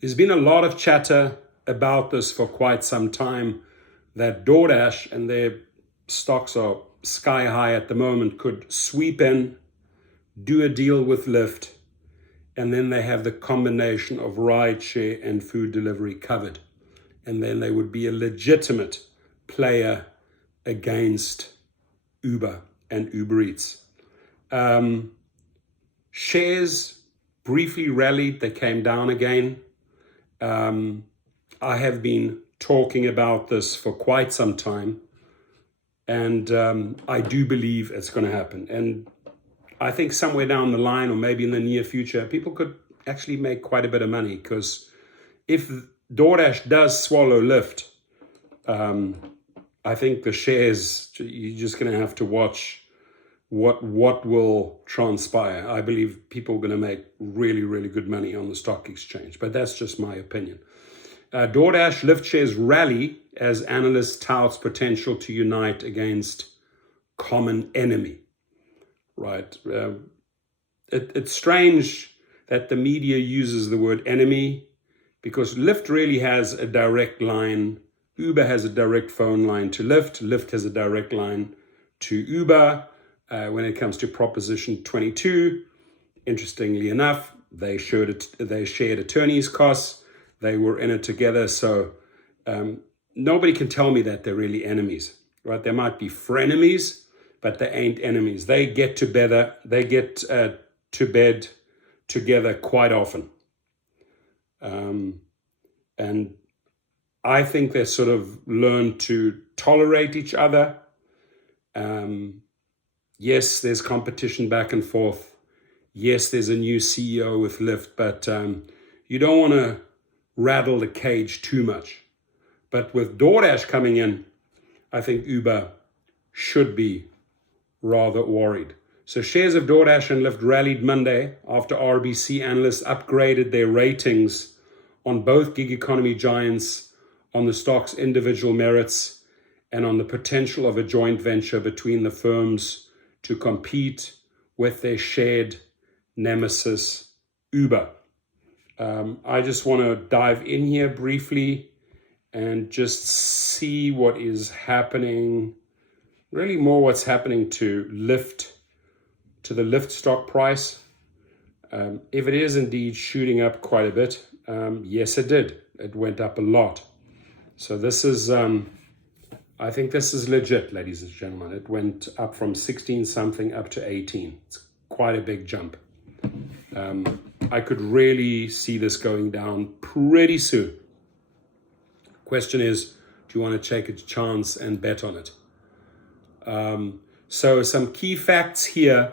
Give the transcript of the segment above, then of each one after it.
There's been a lot of chatter about this for quite some time, that Doordash and their stocks are sky high at the moment, could sweep in, do a deal with Lyft, and then they have the combination of rideshare and food delivery covered. And then they would be a legitimate player against Uber and Uber Eats. Shares briefly rallied, they came down again. I have been talking about this for quite some time, and I do believe it's going to happen. And I think somewhere down the line, or maybe in the near future, people could actually make quite a bit of money, because if DoorDash does swallow Lyft, I think the shares, you're just going to have to watch what will transpire. I believe people are going to make really, really good money on the stock exchange, but that's just my opinion. DoorDash, Lyft shares rally as analysts touts potential to unite against common enemy. Right? It's strange that the media uses the word enemy, because Lyft really has a direct line. Uber has a direct phone line to Lyft. Lyft has a direct line to Uber. When it comes to Proposition 22, interestingly enough, they shared attorney's costs. They were in it together. So nobody can tell me that they're really enemies, right? They might be frenemies, but they ain't enemies. They get to bed together quite often. And I think they sort of learn to tolerate each other. Yes, there's competition back and forth. Yes, there's a new CEO with Lyft, but you don't want to rattle the cage too much. But with DoorDash coming in, I think Uber should be rather worried. So shares of DoorDash and Lyft rallied Monday after RBC analysts upgraded their ratings on both gig economy giants, on the stock's individual merits, and on the potential of a joint venture between the firms to compete with their shared nemesis, Uber. I just want to dive in here briefly and just see what is happening, really more what's happening to Lyft, to the Lyft stock price. If it is indeed shooting up quite a bit, yes, it did. It went up a lot. So this is, I think this is legit, ladies and gentlemen. It went up from 16 something up to 18. It's quite a big jump. I could really see this going down pretty soon. Question is, do you want to take a chance and bet on it? So some key facts here.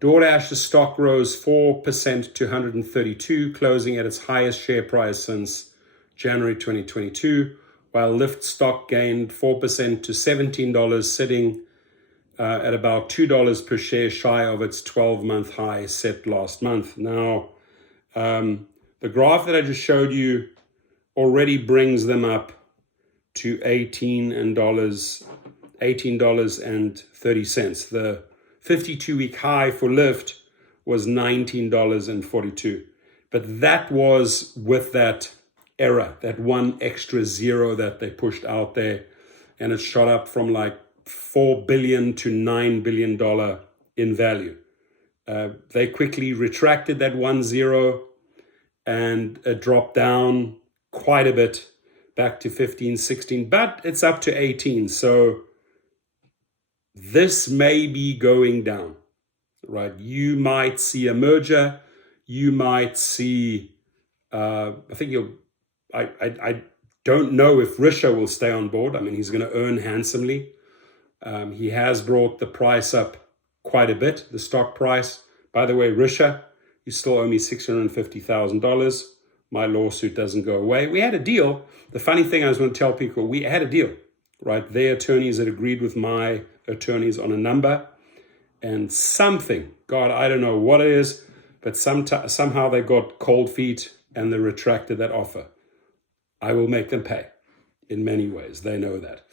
DoorDash's stock rose 4% to 132, closing at its highest share price since January 2022, while Lyft stock gained 4% to $17, sitting at about $2 per share shy of its 12-month high set last month. Now, the graph that I just showed you already brings them up to $18.30. The 52-week high for Lyft was $19.42. But that was with that error, that one extra zero that they pushed out there, and it shot up from like $4 billion to $9 billion in value. They quickly retracted that 1 0, and it dropped down quite a bit, back to 15, 16, but it's up to 18. So this may be going down, right? You might see a merger. You might see, I don't know if Risher will stay on board. I mean, he's going to earn handsomely. He has brought the price up quite a bit, the stock price. By the way, Risher, you still owe me $650,000. My lawsuit doesn't go away. We had a deal. The funny thing I was going to tell people, we had a deal, right? Their attorneys had agreed with my attorneys on a number, and something, God, I don't know what it is, but somehow they got cold feet and they retracted that offer. I will make them pay in many ways. They know that.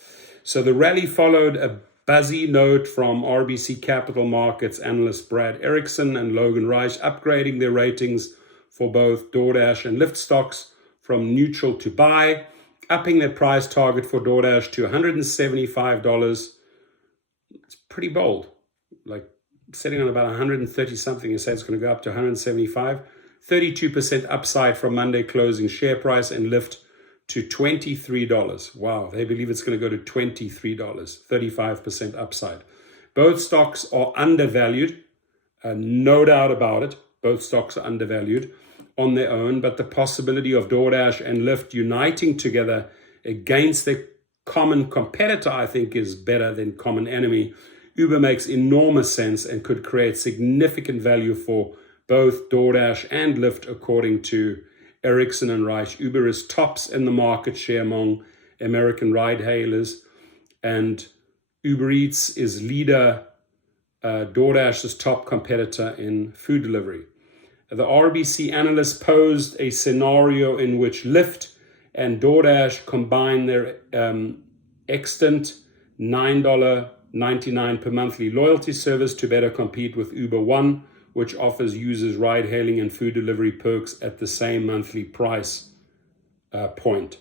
So the rally followed a buzzy note from RBC Capital Markets analyst Brad Erickson and Logan Reich upgrading their ratings for both DoorDash and Lyft stocks from neutral to buy, upping their price target for DoorDash to $175. It's pretty bold. Like sitting on about 130 something, you say it's going to go up to 175. 32% upside from Monday closing share price, and Lyft to $23. Wow, they believe it's going to go to $23, 35% upside. Both stocks are undervalued, no doubt about it. Both stocks are undervalued on their own, but the possibility of DoorDash and Lyft uniting together against their common competitor, I think, is better than common enemy. Uber makes enormous sense and could create significant value for both DoorDash and Lyft, according to Ericsson and Risher. Uber is tops in the market share among American ride hailers, and Uber Eats is leader, DoorDash's top competitor in food delivery. The RBC analyst posed a scenario in which Lyft and DoorDash combine their extant $9.99 per monthly loyalty service to better compete with Uber One, which offers users ride-hailing and food delivery perks at the same monthly price point.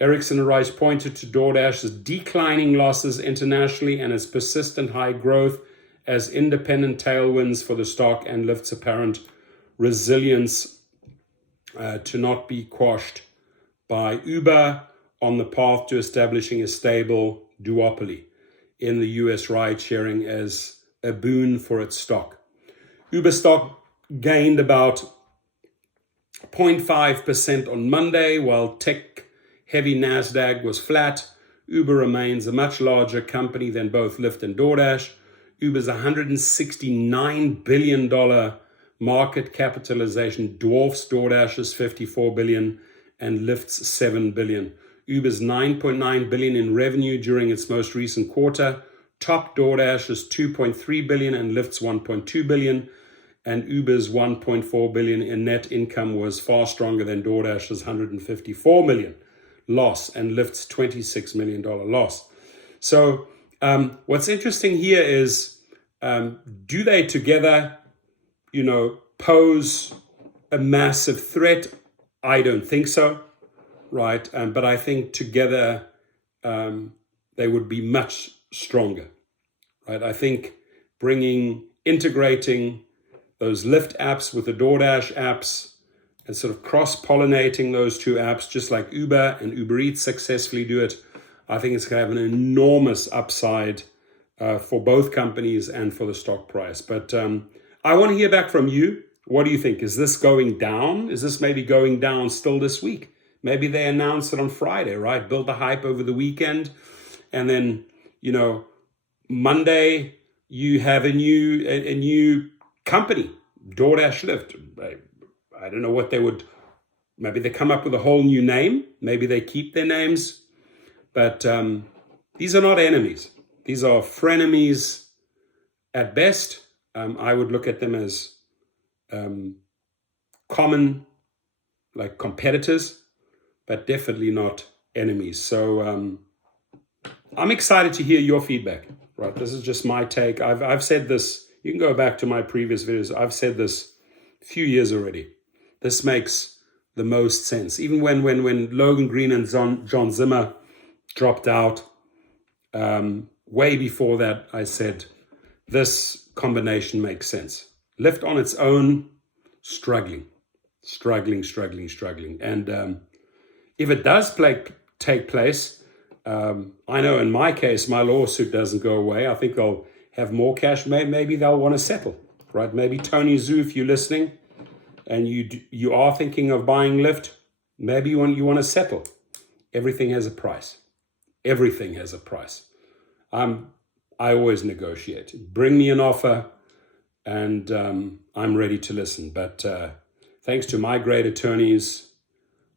Ericsson and Rice pointed to DoorDash's declining losses internationally and its persistent high growth as independent tailwinds for the stock, and Lyft's apparent resilience to not be quashed by Uber on the path to establishing a stable duopoly in the US ride-sharing as a boon for its stock. Uber stock gained about 0.5% on Monday, while tech-heavy NASDAQ was flat. Uber remains a much larger company than both Lyft and DoorDash. Uber's $169 billion market capitalization dwarfs DoorDash's $54 billion and Lyft's $7 billion. Uber's $9.9 billion in revenue during its most recent quarter topped DoorDash's $2.3 billion and Lyft's $1.2 billion, and Uber's $1.4 billion in net income was far stronger than DoorDash's $154 million loss and Lyft's $26 million loss. So what's interesting here is, do they together, pose a massive threat? I don't think so, right? But I think together they would be much stronger, right? I think integrating those Lyft apps with the DoorDash apps and sort of cross-pollinating those two apps, just like Uber and Uber Eats successfully do it, I think it's going to have an enormous upside for both companies and for the stock price. But I want to hear back from you. What do you think? Is this going down? Is this maybe going down still this week? Maybe they announce it on Friday, right? Build the hype over the weekend. And then, Monday, you have a new company, DoorDash Lyft. I don't know what they would, maybe they come up with a whole new name. Maybe they keep their names. But these are not enemies. These are frenemies at best. I would look at them as common, like competitors, but definitely not enemies. So I'm excited to hear your feedback, right? This is just my take. I've said this, you can go back to my previous videos. I've said this a few years already. This makes the most sense. Even when Logan Green and John Zimmer dropped out, way before that, I said, this combination makes sense. Lyft on its own, struggling. And if it does take place, I know in my case, my lawsuit doesn't go away. I think they'll have more cash. Maybe they'll want to settle, right? Maybe Tony Zhu, if you're listening and you are thinking of buying Lyft, maybe you want to settle. Everything has a price. Everything has a price. I always negotiate. Bring me an offer, and I'm ready to listen. But thanks to my great attorneys,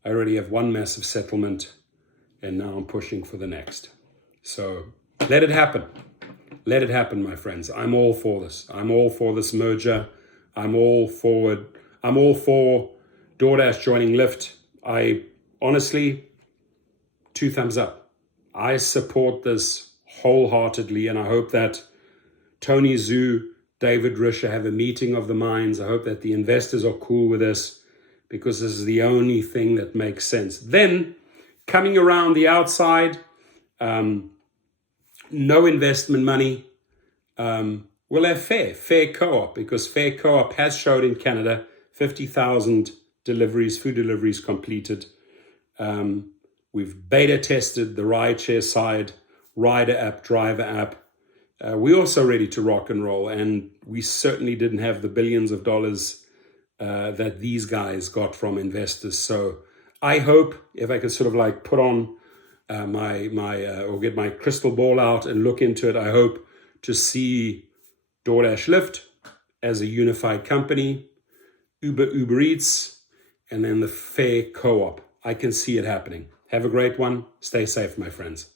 I already have one massive settlement, and now I'm pushing for the next. So let it happen. Let it happen, my friends. I'm all for this. I'm all for this merger. I'm all for DoorDash joining Lyft. I honestly, 2 thumbs up. I support this wholeheartedly, and I hope that Tony Zhu, David Risher have a meeting of the minds. I hope that the investors are cool with this, because this is the only thing that makes sense. Then, coming around the outside, no investment money, we'll have Fair Co-op, because Fair Co-op has showed in Canada 50,000 deliveries, food deliveries completed. We've beta tested the Rideshare side, rider app, driver app. We're also ready to rock and roll, and we certainly didn't have the billions of dollars that these guys got from investors. So I hope, if I could sort of like put on or get my crystal ball out and look into it, I hope to see Doordash Lyft as a unified company, Uber Eats, and then the Fair Co-op. I can see it happening. Have a great one. Stay safe, my friends.